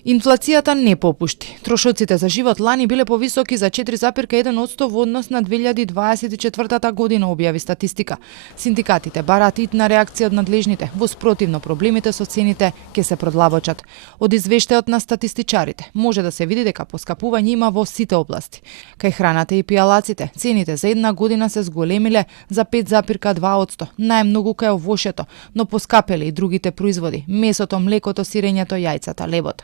Инфлацијата не попушти. Трошоците за живот лани биле повисоки за 4,1% во однос на 2024 година, објави статистика. Синдикатите бараат итна реакција од надлежните, во спротивно проблемите со цените ќе се продлабочат. Од извештајот на статистичарите може да се види дека поскапување има во сите области. Кај храната и пијалаците, цените за една година се зголемиле за 5,2%, најмногу кај овошето, но поскапеле и другите производи: месото, млекото, сирењето, јајцата, лебот.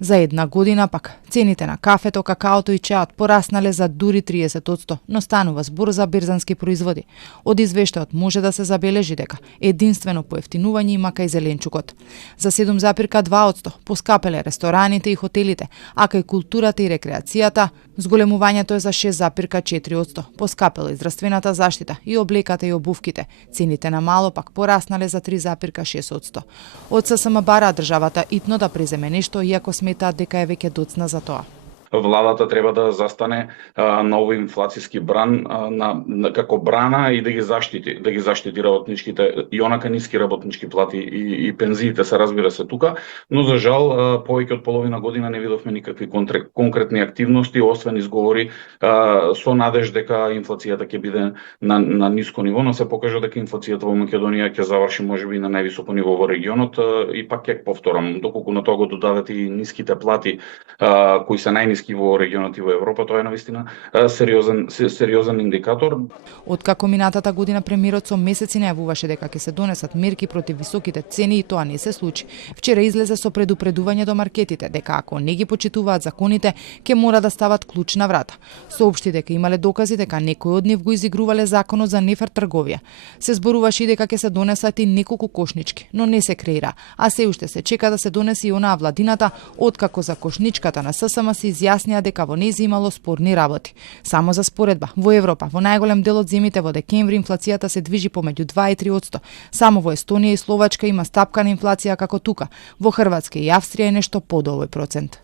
За една година пак цените на кафето, какаото и чаот пораснале за дури 30%, но станува збор за берзански производи. Од извештајот може да се забележи дека единствено поевтинување има кај зеленчукот. За 7,2% поскапеле рестораните и хотелите, а кај културата и рекреацијата зголемувањето е за 6,4%. Поскапела и здравствената заштита, и облеката и обувките. Цените на мало пак пораснале за 3,6%. Од ССМ бара државата итно да преземе нешто, иако сметаат дека е веќе доцна за тоа. Владата треба да застане на овој инфлацијски бран како брана и да ги заштити работничките и онака ниски работнички плати и пензиите се, разбира се, тука, но за жал повеќе од половина година не видовме никакви конкретни активности, освен изговори со надеж дека инфлацијата ќе биде на ниско ниво, но се покажа дека инфлацијата во Македонија ќе заврши можеби на највисоко ниво во регионот. И пак ќе повторам, доколку на тоа го додадат и ниските плати кои се најниски во регионот и во Европа, тоа е навистина сериозен индикатор. Откако минатата година премиерот со месеци најавуваше дека ќе се донесат мерки против високите цени и тоа не се случи, вчера излезе со предупредување до маркетите дека ако не ги почитуваат законите, ќе мора да стават клуч на врата. Соопшти дека имале докази дека некои од нив го изигрувале законот за нефер трговија. Се зборуваше и дека ќе се донесат и неколку кошнички, но не се креира, а се уште се чека да се донесе и онаа владината, откако за кошничката на ССМ се изјаснија дека во нејзи имало спорни работи. Само за споредба, во Европа, во најголем дел од земите во декември инфлацијата се движи помеѓу 2 и 3%. Само во Естонија и Словачка има стапкана инфлација како тука. Во Хрватска и Австрија е нешто под овој процент.